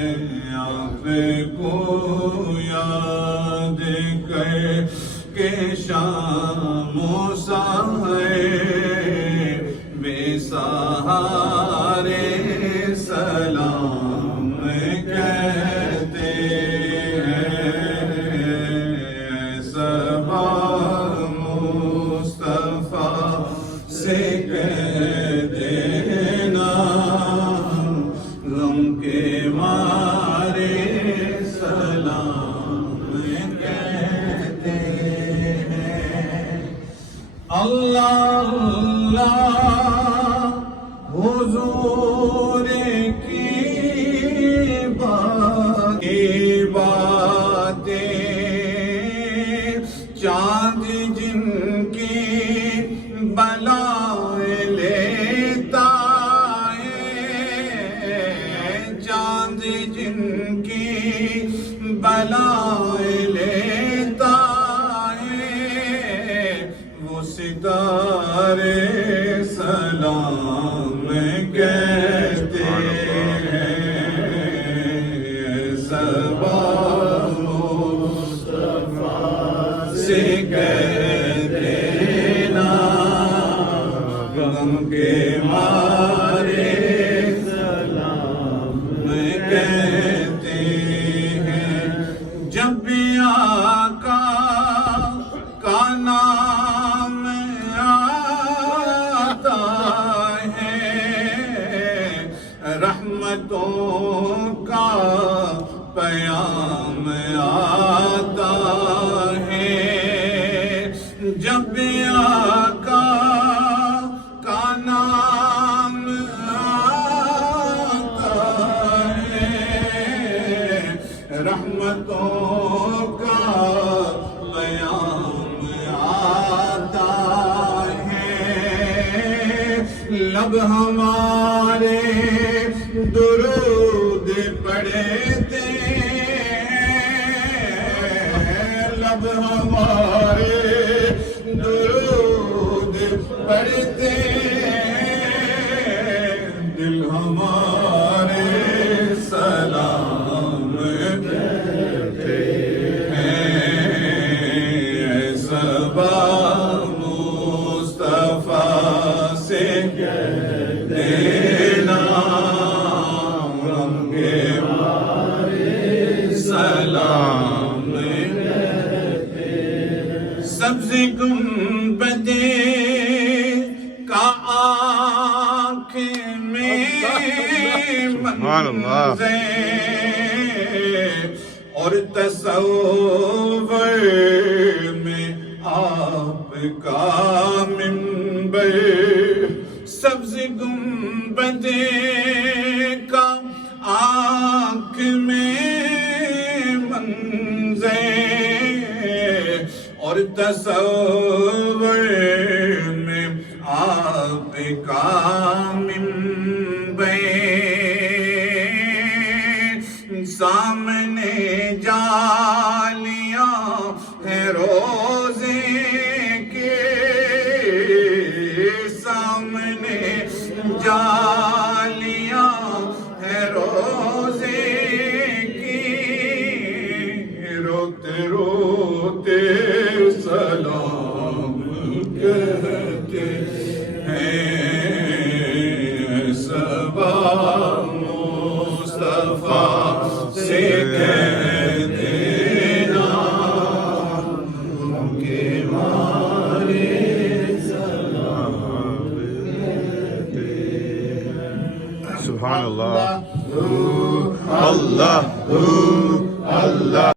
آپ کو یاد کر کے شام و سحر بے سہارے سلام کہتے ہیں، صبا مصطفیٰ سے کہہ دینا غم کے مارے سلام کہتے ہیں۔ اللہ اللہ حضور کی باتیں، چاند جن کی بلائیں لیتا ہے، چاند جن کی بلائیں لیتا ہے، وہ ستارے سلام کہتے ہیں، صبا مصطفیٰ سے کہہ دینا غم کے مارے سلام کہتے ہیں۔ جب بھی آقا کا نام آتا ہے، رحمتوں کا پیام آتا ہے، جب بھی آقا کا نام آتا ہے، رحمتوں کا پیام آتا ہے، لب ہمارے درود پڑھتے ہیں، لب ہمارے درود پڑھتے ہیں، دل ہمارے سلام کہتے ہیں، صبا مصطفیٰ سے کہہ دینا غم کے مارے سلام کہتے ہیں۔ سبز گنبدِ کا آنکھ میں منظر اور تصور میں آپ کا منبر، سبز گنبد کا آنکھ میں منظر اور تصور میں آپ کا منبر، سامنے جالیاں ہیں روزے کے، سامنے جالیاں ہیں روزے کی، روتے روتے سلام کہتے ہیں، صبا مصطفیٰ سے کہہ دینا غم کے مارے سلام کہتے ہیں۔ سبحان اللہ، اللہ اللہ اللہ